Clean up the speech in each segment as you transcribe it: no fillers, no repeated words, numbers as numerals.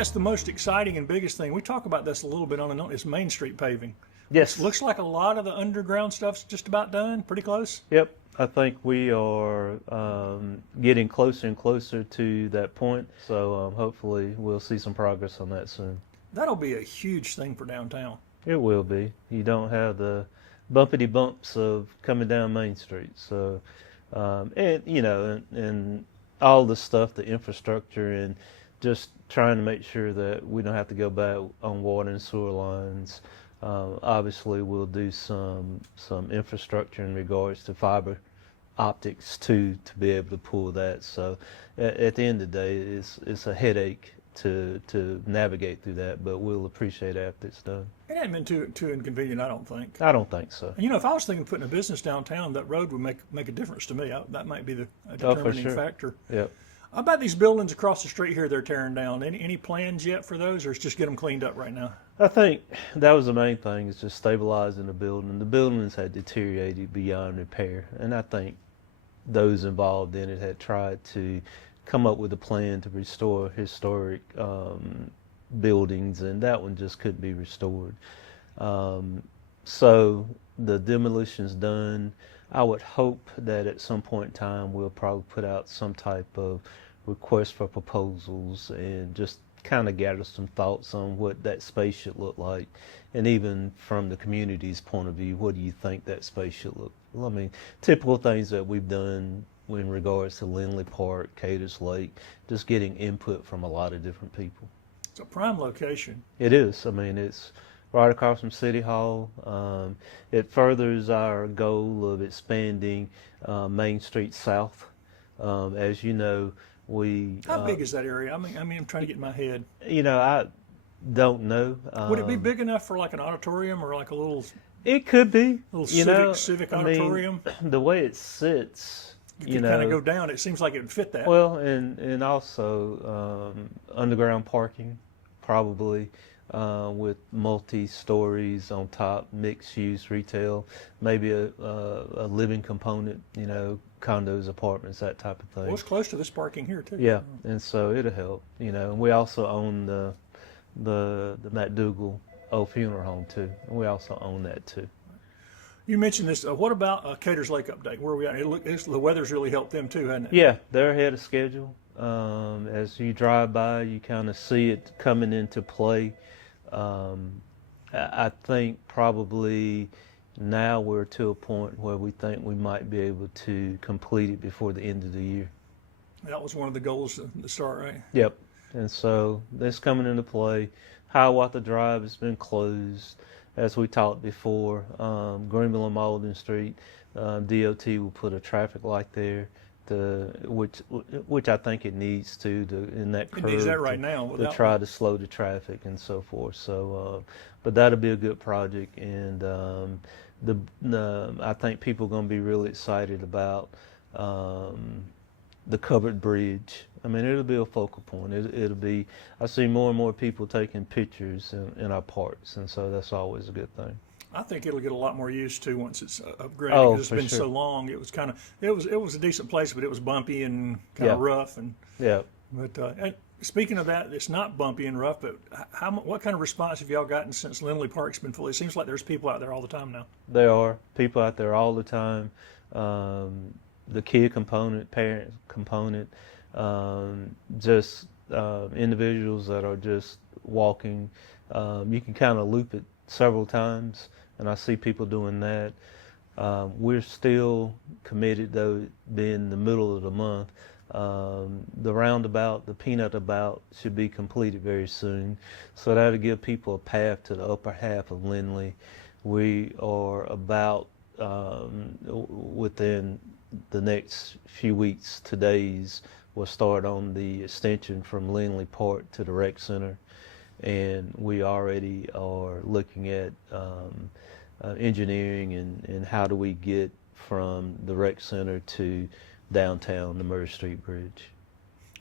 that's the most exciting and biggest thing. We talk about this a little bit on and on. Is Main Street paving. Yes. Looks like a lot of the underground stuff's just about done. Pretty close. Yep. I think we are getting closer and closer to that point. So hopefully we'll see some progress on that soon. That'll be a huge thing for downtown. It will be. You don't have the bumpity bumps of coming down Main Street. So, and you know, and all the stuff, the infrastructure, and just trying to make sure that we don't have to go back on water and sewer lines. Obviously, we'll do some infrastructure in regards to fiber optics too, to be able to pull that. So, at the end of the day, it's a headache to navigate through that, but we'll appreciate it after it's done. It hasn't been too inconvenient, I don't think. I don't think so. And, you know, if I was thinking of putting a business downtown, that road would make a difference to me. That might be a determining factor. Yep. How about these buildings across the street here they're tearing down? Any plans yet for those, or it's just get them cleaned up right now? I think that was the main thing, is just stabilizing the building. The buildings had deteriorated beyond repair, and I think those involved in it had tried to come up with a plan to restore historic buildings, and that one just couldn't be restored. So the demolition's done. I would hope that at some point in time we'll probably put out some type of request for proposals and just kind of gather some thoughts on what that space should look like. And even from the community's point of view, what do you think that space should look like? I mean, typical things that we've done in regards to Lindley Park, Cadiz Lake, just getting input from a lot of different people. It's a prime location. It is. I mean, it's right across from City Hall. It furthers our goal of expanding Main Street South. As you know, How big is that area? I mean, I'm trying to get in my head. You know, I don't know. Would it be big enough for like an auditorium or like a little? It could be. Civic auditorium. The way it sits. You could kind of go down. It seems like it would fit that. Well, and also underground parking, probably, with multi-stories on top, mixed-use retail, maybe a living component, you know, condos, apartments, that type of thing. Well, it's close to this parking here, too. Yeah, and so it'll help, you know. And we also own the McDougal Old Funeral Home, too. And we also own that, too. You mentioned this. What about Cadiz Lake update? Where are we at? The weather's really helped them too, hasn't it? Yeah, they're ahead of schedule. As you drive by, you kind of see it coming into play. I think probably now we're to a point where we think we might be able to complete it before the end of the year. That was one of the goals at the start, right? Yep. And so that's coming into play. Hiawatha Drive has been closed. As we talked before, Greenville and Malden Street, DOT will put a traffic light there, which I think it needs to in that curve. It needs that right now. To try to slow the traffic and so forth. So, but that'll be a good project, and I think people are going to be really excited about the covered bridge. I mean, it'll be a focal point. It'll be. I see more and more people taking pictures in our parks, and so that's always a good thing. I think it'll get a lot more used to once it's upgraded. Oh, because it's been so long. It was it was a decent place, but it was bumpy and kind of rough. And yeah. But and speaking of that, it's not bumpy and rough. But what kind of response have y'all gotten since Lindley Park's been full? It seems like there's people out there all the time now. There are people out there all the time. The kid component, parent component. Just individuals that are just walking. You can kind of loop it several times, and I see people doing that. We're still committed, though, being the middle of the month. The roundabout, the peanut about, should be completed very soon, so that'll give people a path to the upper half of Lindley. We are about within the next few weeks to days, we'll start on the extension from Lindley Park to the rec center, and we already are looking at engineering and how do we get from the rec center to downtown, the Murray Street Bridge.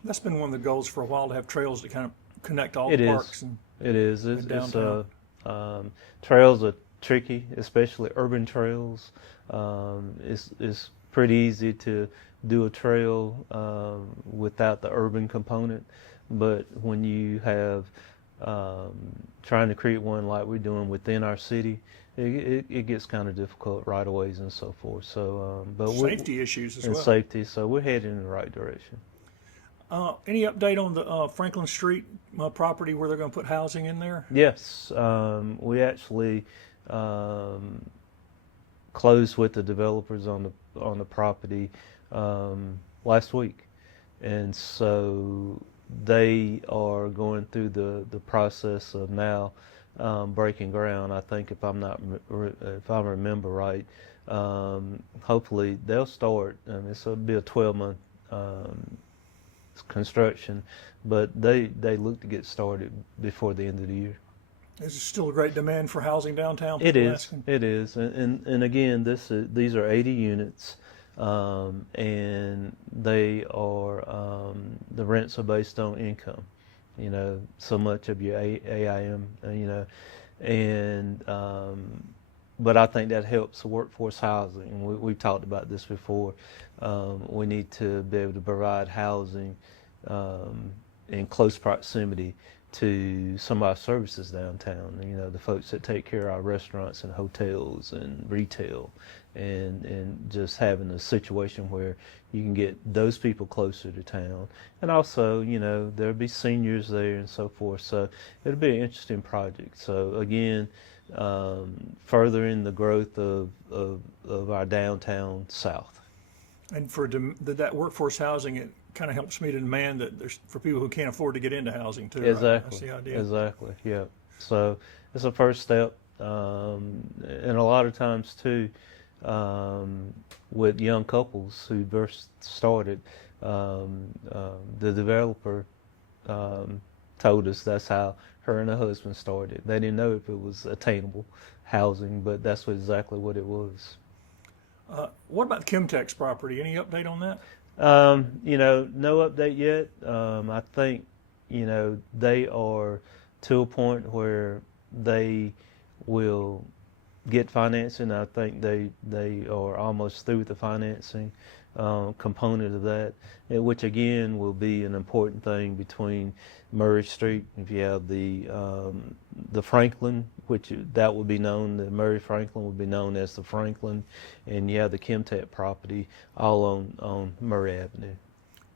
That's been one of the goals for a while, to have trails that kind of connect all the parks. It is. Trails are tricky, especially urban trails. It's pretty easy to do a trail without the urban component, but when you have trying to create one like we're doing within our city, it gets kind of difficult right of ways and so forth. So, but Safety issues as and well. safety, so we're heading in the right direction. Any update on the Franklin Street property where they're going to put housing in there? Yes, we actually closed with the developers on the property last week, and so they are going through the process of now breaking ground. I think if I remember right, hopefully they'll start. This will be a 12-month construction, but they look to get started before the end of the year. Is still a great demand for housing downtown? It People is. asking? It is, and again, these are 80 units, and they are the rents are based on income. You know, so much of your AIM. You know, and but I think that helps workforce housing. We've talked about this before. We need to be able to provide housing in close proximity to some of our services downtown. You know, the folks that take care of our restaurants and hotels and retail, and just having a situation where you can get those people closer to town. And also, you know, there'll be seniors there and so forth. So it'll be an interesting project. So again, furthering the growth of our downtown south. And for that workforce housing, it kind of helps meet a demand that there's for people who can't afford to get into housing too. Exactly. Right? That's the idea. Exactly. Yeah. So it's a first step, and a lot of times too, with young couples who first started, the developer told us that's how her and her husband started. They didn't know if it was attainable housing, but that's exactly what it was. What about Chemtech's property? Any update on that? You know, no update yet. I think, you know, they are to a point where they will get financing. I think they are almost through with the financing component of that, which again will be an important thing between Murray Street. If you have the Franklin, which that would be known, the Murray Franklin would be known as the Franklin, and you have the Chemtech property all on Murray Avenue.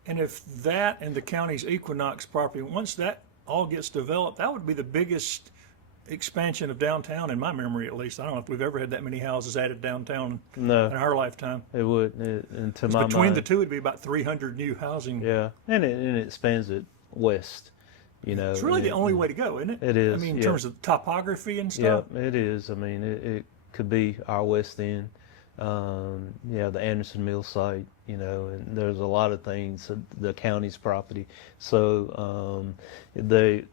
And if that and the county's Equinox property, once that all gets developed, that would be the biggest expansion of downtown in my memory, at least. I don't know if we've ever had that many houses added downtown No, in our lifetime. it would. And to my Between mind, the two, it'd be about 300 new housing. yeah, and it expands it west. You know, It's really the only way to go, isn't it? It is. I mean, in yeah. terms of topography and Yeah, stuff. it is. I mean, it could be our west end. Yeah, the Anderson Mill site, you know, and there's a lot of things, the county's property. So they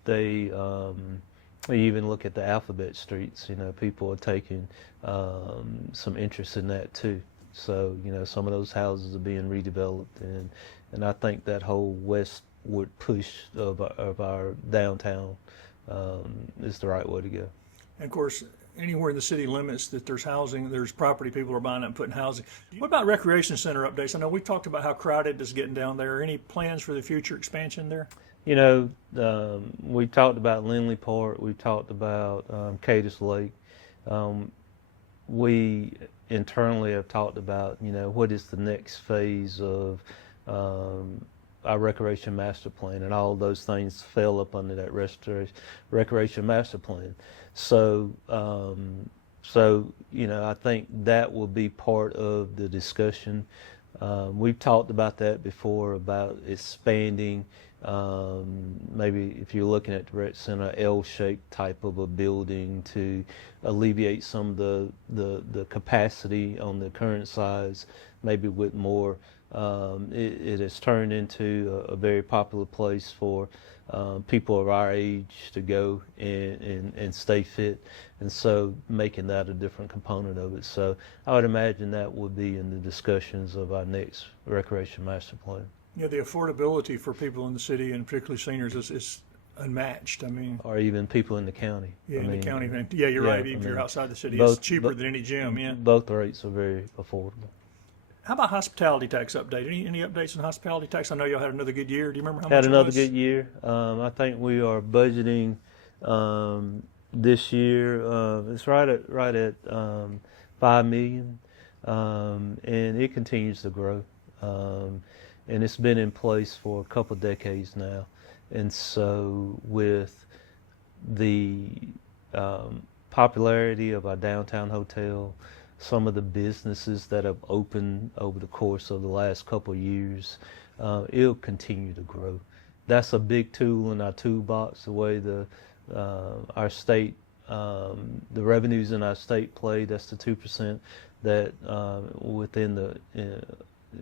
even look at the alphabet streets, you know, people are taking some interest in that too. So, you know, some of those houses are being redeveloped, and I think that whole westward push of our downtown is the right way to go. And of course, anywhere in the city limits that there's housing, there's property people are buying up and putting housing. What about recreation center updates? I know we've talked about how crowded it's getting down there. Any plans for the future expansion there? You know, we've talked about Lindley Park. We've talked about Cadiz Lake. We internally have talked about, you know, what is the next phase of our recreation master plan, and all of those things fell up under that recreation master plan. So, you know, I think that will be part of the discussion. We've talked about that before, about expanding. Maybe if you're looking at the rec center, L-shaped type of a building to alleviate some of the capacity on the current size, maybe with more. It has turned into a very popular place for people of our age to go and stay fit, and so making that a different component of it. So I would imagine that would be in the discussions of our next recreation master plan. Yeah, the affordability for people in the city, and particularly seniors, is unmatched. I mean, Or even people in the county. yeah, I in mean, the county. Yeah, you're yeah, right. I Even if you're mean, outside the city, both- it's cheaper both- than any gym. Yeah. Both rates are very affordable. How about hospitality tax update? Any updates on hospitality tax? I know y'all had another good year. Do you remember how much Had it another was? good year. I think we are budgeting this year. It's right at 5 million, and it continues to grow. And it's been in place for a couple decades now. And so with the popularity of our downtown hotel, some of the businesses that have opened over the course of the last couple of years, it'll continue to grow. That's a big tool in our toolbox, the way our state, the revenues in our state play. That's the 2% that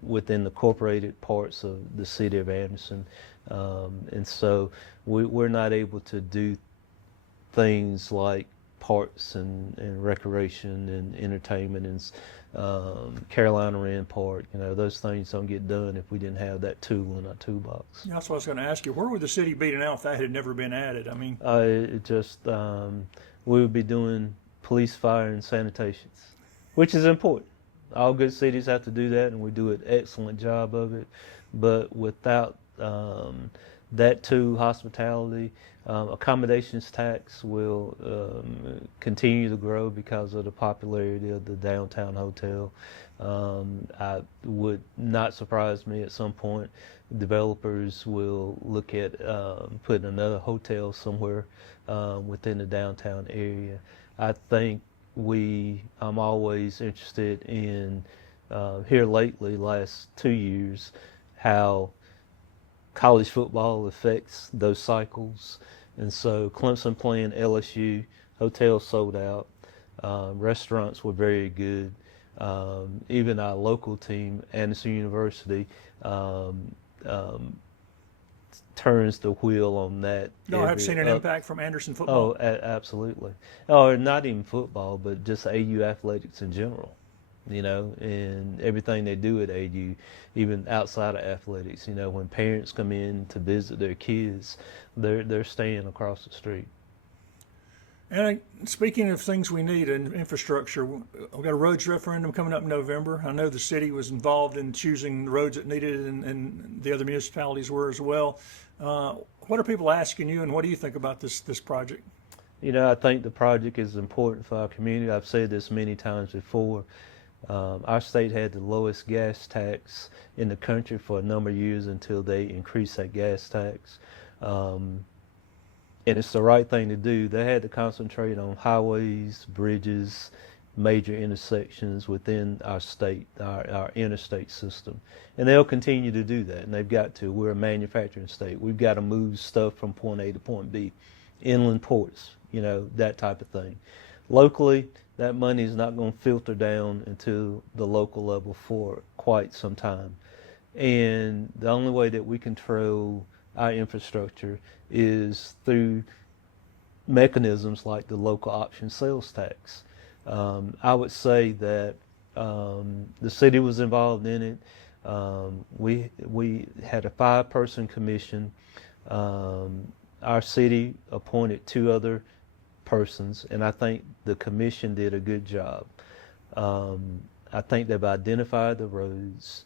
within the corporated parts of the city of Anderson. And so we're not able to do things like parks and recreation and entertainment and Carolina Wren Park. Those things don't get done if we didn't have that tool in our toolbox. Yeah, that's what I was going to ask you. Where would the city be now if that had never been added? I mean, It just we would be doing police, fire, and sanitations, which is important. All good cities have to do that, and we do an excellent job of it. But without that too, hospitality, accommodations tax will continue to grow because of the popularity of the downtown hotel. I would not surprise me at some point developers will look at putting another hotel somewhere within the downtown area. I think I'm always interested in, here lately, last 2 years, how college football affects those cycles. And so Clemson playing LSU, hotels sold out, restaurants were very good. Even our local team, Anderson University, turns the wheel on that. no, I've seen an impact from Anderson Oh, football. absolutely. Or not even football, but just AU athletics in general. And everything they do at AU, even outside of athletics. When parents come in to visit their kids, they're staying across the street. And speaking of things we need in infrastructure, we've got a roads referendum coming up in November. I know the city was involved in choosing the roads it needed, and the other municipalities were as well. What are people asking you, and what do you think about this project? I think the project is important for our community. I've said this many times before. Our state had the lowest gas tax in the country for a number of years until they increased that gas tax. And it's the right thing to do. They had to concentrate on highways, bridges, major intersections within our state, our interstate system. And they'll continue to do that, and they've got to. We're a manufacturing state. We've got to move stuff from point A to point B. Inland ports, that type of thing. Locally, that money is not going to filter down into the local level for quite some time. And the only way that we control our infrastructure is through mechanisms like the local option sales tax. I would say that the city was involved in it. We had a 5-person commission. Our city appointed 2 other persons, and I think the commission did a good job. I think they've identified the roads.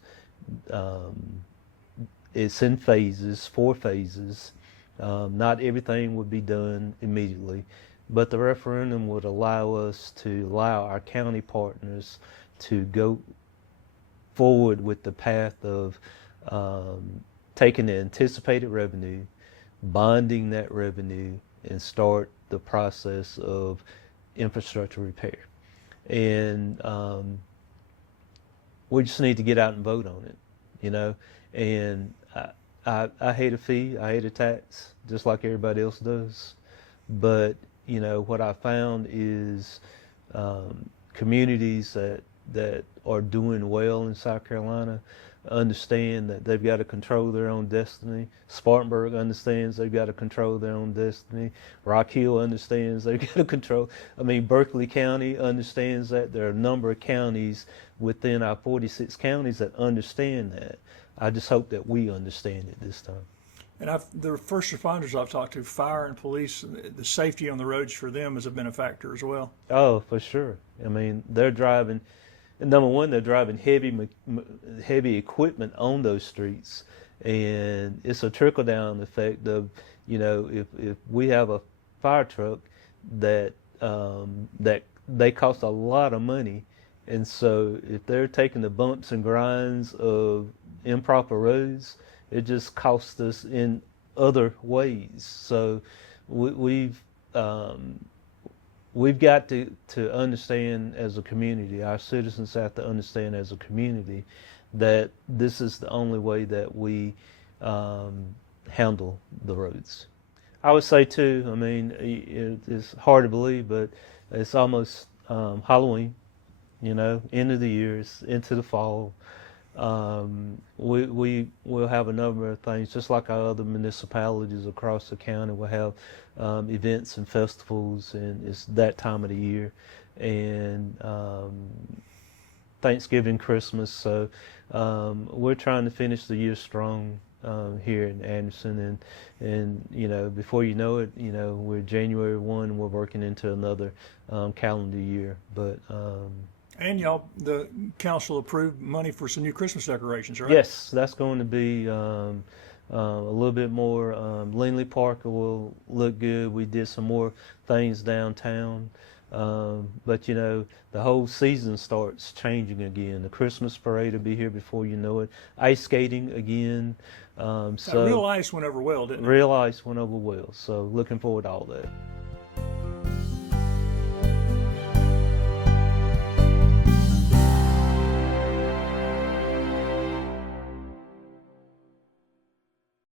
It's in phases, 4 phases. Not everything would be done immediately, but the referendum would allow our county partners to go forward with the path of taking the anticipated revenue, bonding that revenue, and start the process of infrastructure repair. And we just need to get out and vote on it, And I hate a fee, I hate a tax, just like everybody else does. But, what I found is communities that are doing well in South Carolina understand that they've got to control their own destiny. Spartanburg understands they've got to control their own destiny. Rock Hill understands they've got to control. Berkeley County understands that. There are a number of counties within our 46 counties that understand that. I just hope that we understand it this time. And the first responders I've talked to, fire and police, the safety on the roads for them has been a factor as well. Oh, for sure. They're driving. number one, they're driving heavy equipment on those streets, and it's a trickle down effect of, if we have a fire truck that that they cost a lot of money, and so if they're taking the bumps and grinds of improper roads, it just costs us in other ways. So we've got to understand as a community, our citizens have to understand as a community that this is the only way that we handle the roads. I would say too, I mean, it's hard to believe, but it's almost Halloween, end of the year, it's into the fall. We will have a number of things, just like our other municipalities across the county will have events and festivals, and it's that time of the year, and Thanksgiving, Christmas. So we're trying to finish the year strong here in Anderson, and before you know it, we're January 1, and we're working into another calendar year, but. And y'all, the council approved money for some new Christmas decorations, right? Yes, that's going to be a little bit more. Lindley Park will look good. We did some more things downtown. But the whole season starts changing again. The Christmas parade will be here before you know it. Ice skating again. So real ice went over well, didn't it? Real ice went over well. So looking forward to all that.